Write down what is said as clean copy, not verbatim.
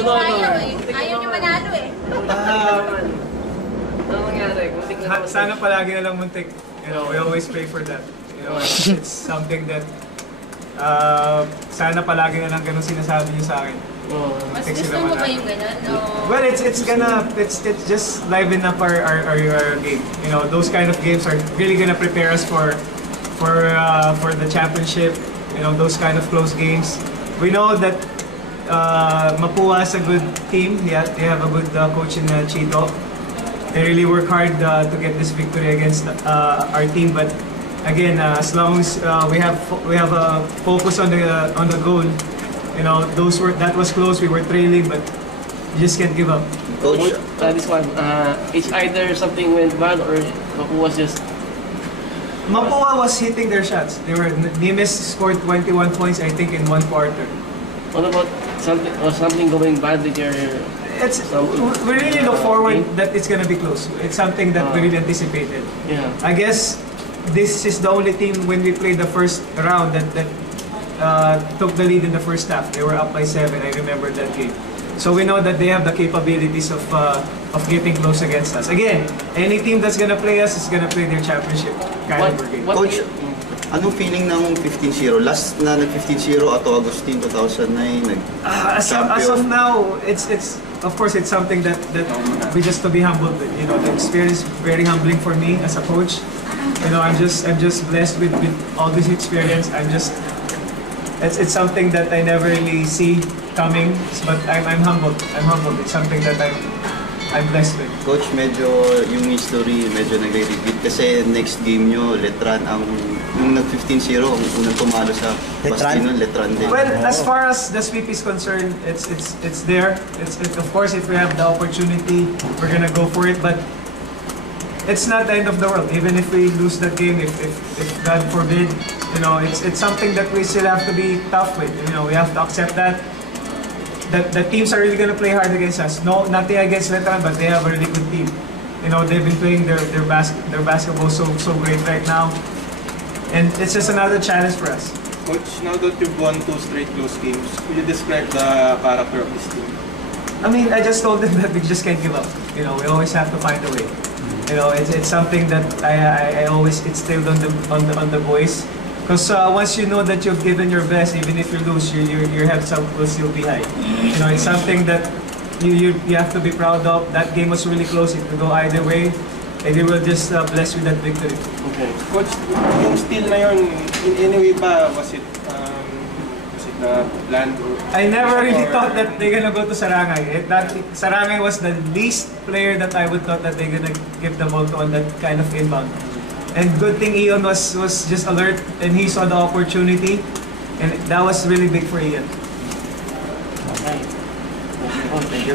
coach ayaw eh. Ayaw niyo manalo eh. Ano nangyari? Sana palagi na lang muntik. You know, we always pray for that. You know, it's something that sana palagi na lang ganun sinasabi niyo sa akin. Mas gusto mo ba yung ganun? No. Well, it's just liven up our game. You know, those kind of games are really gonna prepare us for the championship. You know, those kind of close games. We know that Mapua is a good team. They have a good coach in Chito. They really work hard to get this victory against our team. But again, as long as we have a focus on the goal. You know, that was close. We were trailing, but you just can't give up. Coach, this one, it's either something went bad or Mapua was hitting their shots. Nimes scored 21 points, I think, in one quarter. What about something going bad with your? We really look forward that it's gonna be close. It's something that we really anticipated. Yeah. I guess this is the only team when we played the first round that took the lead in the first half. They were up by 7. I remember that game. So we know that they have the capabilities of getting close against us. Again, any team that's gonna play us is gonna play their championship caliber game. Coach, anong feeling ng 15-0? Last na nag-15-0 Ato Agustin 2009 as of now, it's of course it's something that we just to be humbled with. You know, the experience is very humbling for me as a coach. You know, I'm just blessed with all this experience. It's something that I never really see coming, but I'm humbled. It's something that I'm blessed with. Coach, medyo yung history medyo nagre-repeat kasi next game nyo, Letran, yung nag-15-0, ang unang tumalo sa Bastino, Letran din. Well, as far as the sweep is concerned, it's there. Of course, if we have the opportunity, we're gonna go for it, but it's not the end of the world. Even if we lose that game, if God forbid, you know, it's something that we still have to be tough with. You know, we have to accept that the teams are really gonna play hard against us. No, nothing against Letran, but they have a really good team. You know, they've been playing their basketball so great right now, and it's just another challenge for us. Coach, now that you've won 2 straight close games, could you describe the character of this team? I mean, I just told them that we just can't give up. You know, we always have to find a way. You know, it's something that I always instilled on the boys. Because once you know that you've given your best, even if you lose, your head will still be high. You know, it's something that you have to be proud of. That game was really close. It could go either way, and they will just bless with that victory. Okay, Coach, yung steal na yun, in any way ba was it the plan? I never really thought that they're gonna go to Sarangay. Sarangay was the least player that I would thought that they're gonna give the ball to on that kind of inbound. And good thing Ian was just alert and he saw the opportunity, and that was really big for Ian. Okay. Thank you.